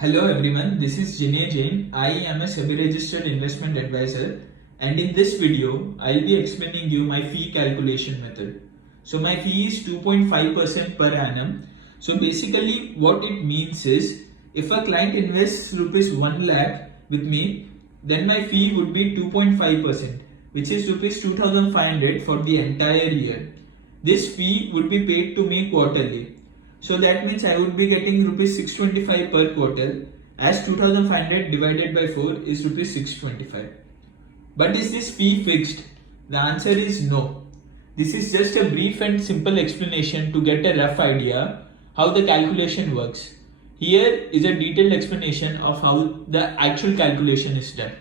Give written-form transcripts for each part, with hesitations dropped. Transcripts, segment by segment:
Hello everyone, this is Jinay Jain. I am a SEBI registered investment advisor, and in this video I'll be explaining you my fee calculation method. So my fee is 2.5% per annum. So basically what it means is if a client invests rupees 1 lakh with me, then my fee would be 2.5%, which is rupees 2500 for the entire year. This fee would be paid to me quarterly. So that means I would be getting rupees 625 per quarter, as 2500 divided by 4 is rupees 625. But is this fee fixed? The answer is no. This is just a brief and simple explanation to get a rough idea how the calculation works. Here is a detailed explanation of how the actual calculation is done.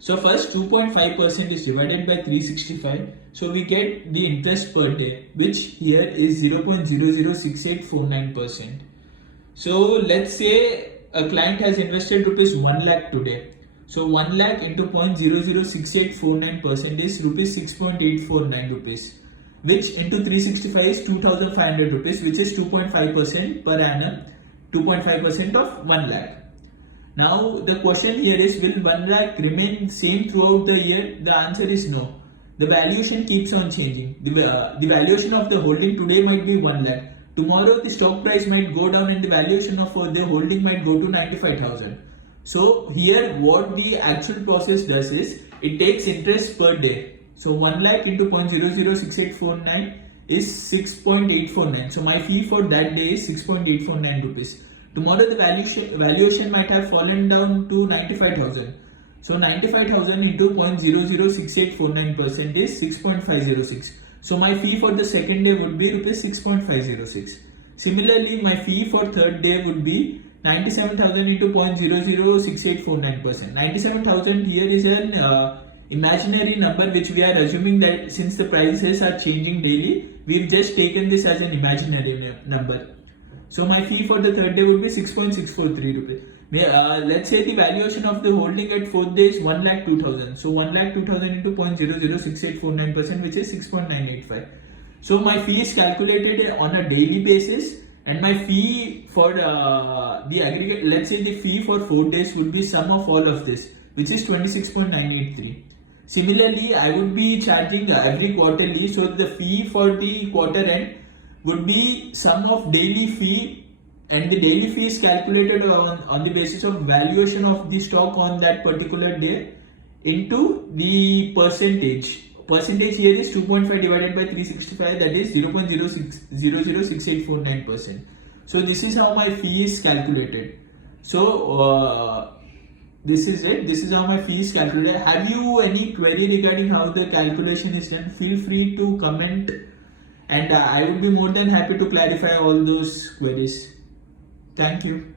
So first 2.5% is divided by 365. So we get the interest per day, which here is 0.006849%. So let's say a client has invested rupees 1 lakh today. So 1 lakh into 0.006849% is rupees 6.849 rupees, which into 365 is 2500 rupees, which is 2.5% per annum, 2.5% of 1 lakh. Now the question here is, will 1 lakh remain same throughout the year? The answer is no. The valuation keeps on changing. The valuation of the holding today might be 1 lakh. Tomorrow the stock price might go down and the valuation of the holding might go to 95,000. So here what the actual process does is it takes interest per day. So 1 lakh into 0.006849 is 6.849. So my fee for that day is 6.849 rupees. Tomorrow the valuation might have fallen down to 95,000. So 95,000 into 0.006849% is 6.506. So my fee for the second day would be rupees 6.506. Similarly, my fee for third day would be 97,000 into 0.006849%. 97,000 here is an imaginary number which we are assuming that since the prices are changing daily, we've just taken this as an imaginary number. So my fee for the third day would be 6.643 rupees. Let's say the valuation of the holding at fourth day is 1,02,000. So 1,02,000 into 0.006849%, which is 6.985. So my fee is calculated on a daily basis, and my fee for the aggregate, let's say the fee for 4 days would be sum of all of this, which is 26.983. Similarly, I would be charging every quarterly, so the fee for the quarter end would be sum of daily fee, and the daily fee is calculated on the basis of valuation of the stock on that particular day into the percentage. Percentage here is 2.5 divided by 365, that is 0.006849%. So this is how my fee is calculated. So this is it. This is how my fee is calculated. Have you any query regarding how the calculation is done? Feel free to comment, and I would be more than happy to clarify all those queries. Thank you.